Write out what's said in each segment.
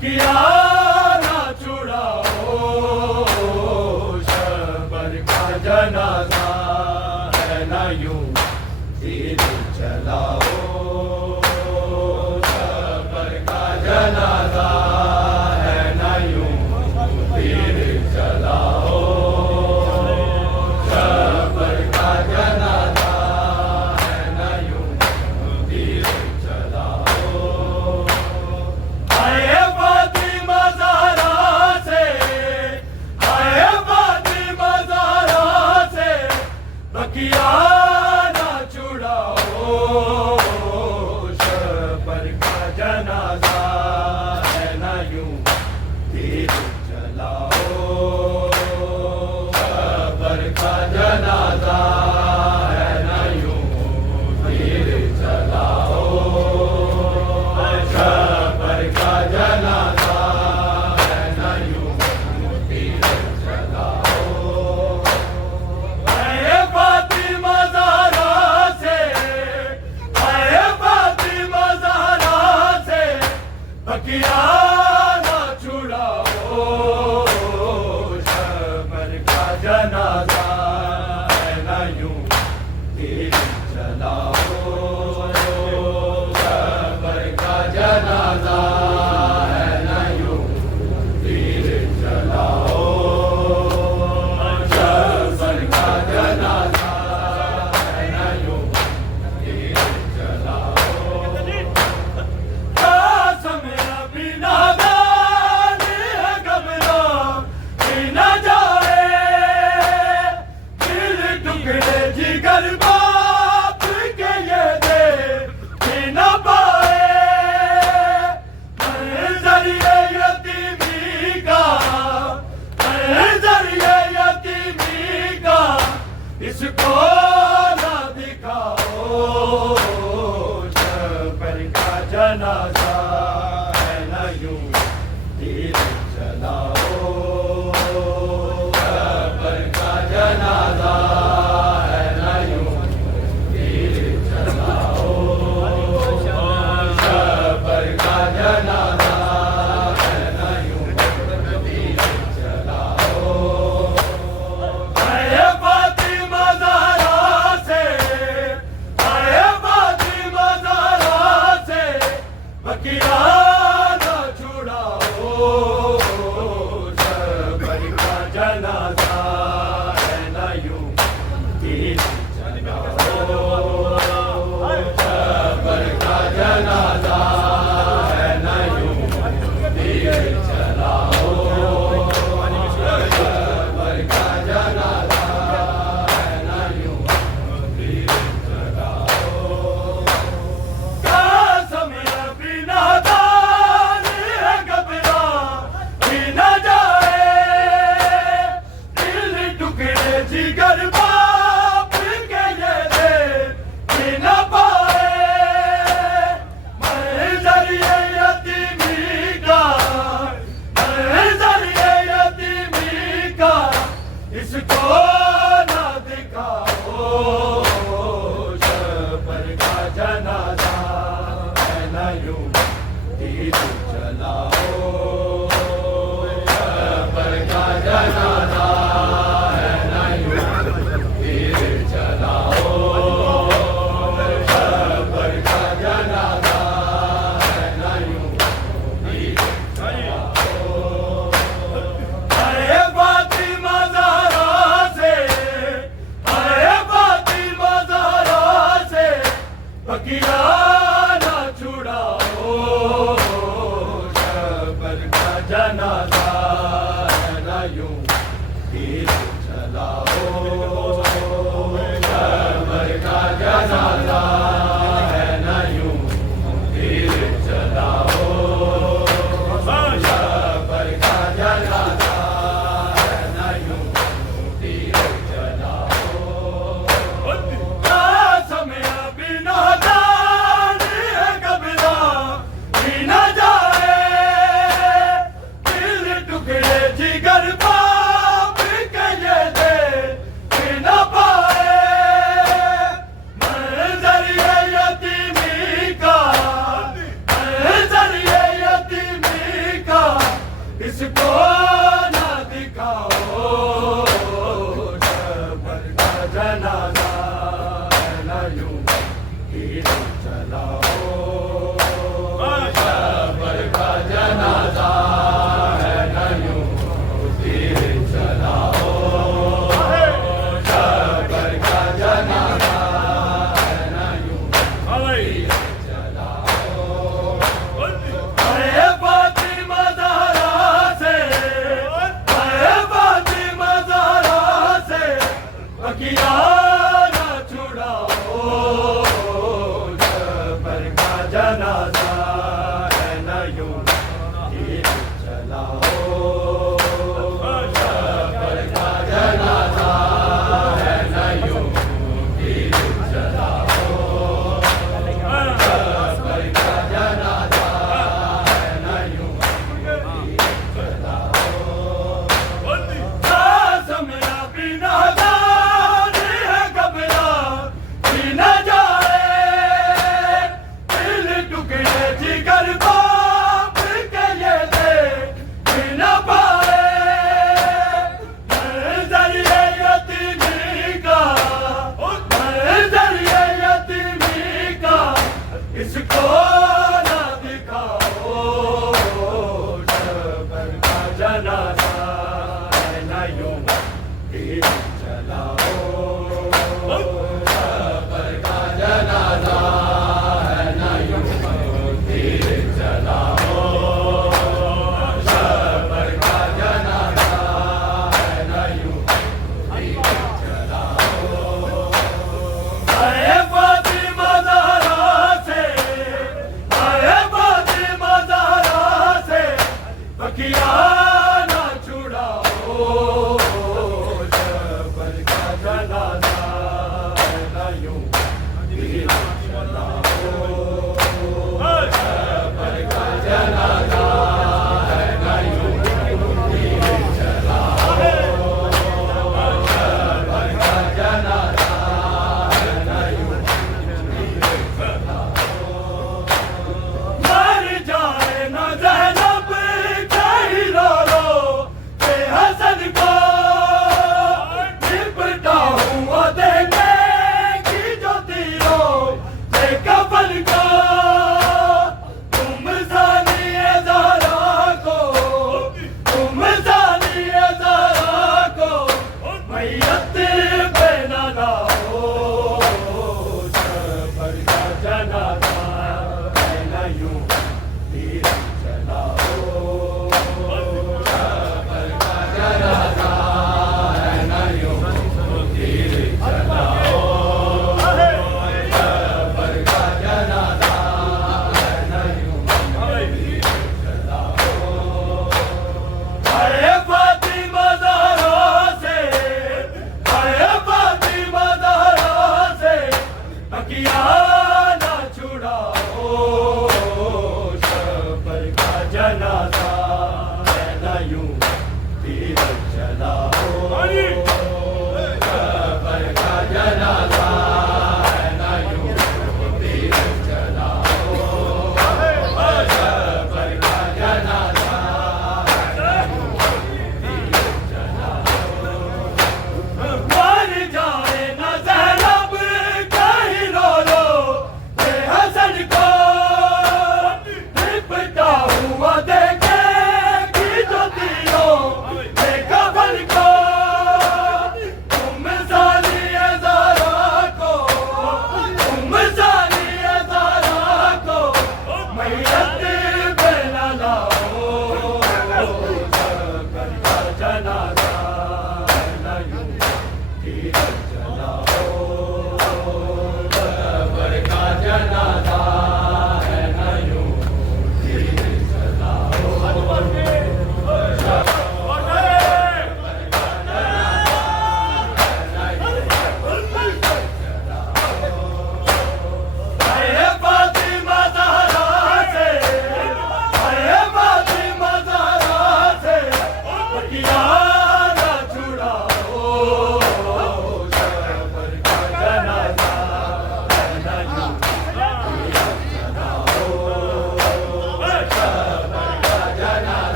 बकिया ना छुड़ाओ, शबर का जनाजा है ना यूं तीर चलाओ, शबर का जनाजा है ना यूं तीर चलाओ, शबर का जनाजा है ना यूं तीर चलाओ। आए फातिमा ज़हरा से, आए फातिमा ज़हरा से, बकिया ना छुड़ाओ, शबर का जनाजा है ना यूं तीर चलाओ, शबर का जनाजा है ना यूं तीर चलाओ, शबर का जनाजा है ना यूं तीर चलाओ। आए फातिमा ज़हरा से, आए फातिमा ज़हरा से, बकिया ना छुड़ाओ, शबर का जनाजा है ना यूं तीर चलाओ, शबर का जनाजा है ना यूं तीर चलाओ, शबर का जनाजा है ना यूं तीर चलाओ। कसम अभी नादान है, घबरा भी न जाए, दिल टुकड़े जिगर बाप के ये दे भी न पाए, जरिए यतीमी का, जरिए यतीमी का इसको ना दिखाओ, शबर का जनाजा है ना यूं तीर चलाओ, शबर का जनाजा है ना यूं तीर चलाओ, शबर का जनाजा है ना यूं तीर चलाओ। आए फातिमा ज़हरा से, आए फातिमा ज़हरा से, बकिया इसको ना दिखाओ शबर का जनाजा है ना यूं तीर चलाओ शबर का जनाजा है ना यूं तीर चलाओ शबर का जनाजा है ना यूं तीर चलाओ अरे फातिमा ज़हरा से अरे फातिमा ज़हरा से अकिया ना छुड़ाओ शबर का जनाजा है ना यूं तीर चलाओ शबर का जनाजा है ना यूं तीर चलाओ शबर का जनाजा है ना यूं तीर चलाओ मेरा बिना जान है घबरा भी न जाए दिल टुकड़े जिगर बाप के ये दे भी न पाए जरिए यतीमी का जरिए यतीमी का इसको ना दिखाओ शबर का जनाजा है ना यूं तीर चलाओ शबर का जनाजा है ना यूं तीर चलाओ शबर का जनाजा है ना यूं तीर चलाओ अरे फातिमा ज़हरा से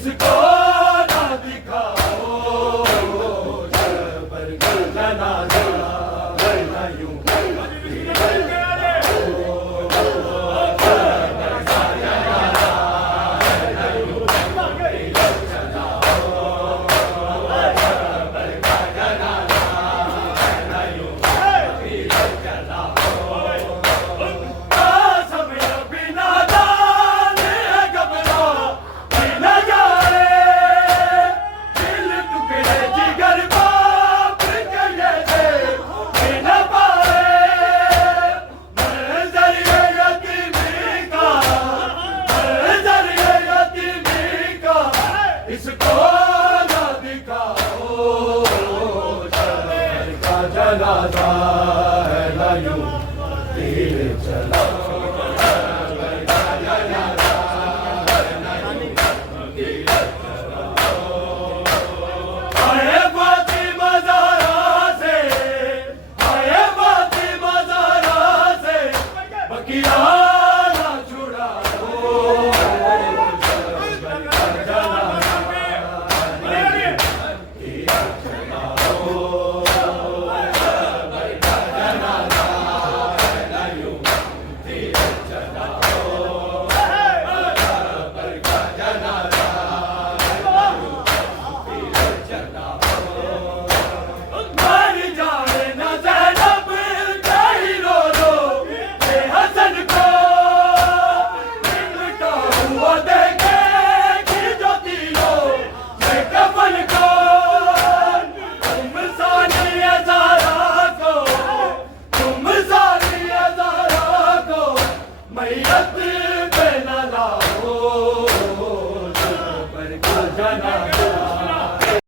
इसको ना दिखाओ शबर का जनाजा ना यूं इसको ना दिखाओ शहर का जनाजा है ना यूं तीर चला आए फातिमा ज़हरा से आए फातिमा ज़हरा से बकिया ना छुड़ाओ शहर का जनाजा मैयत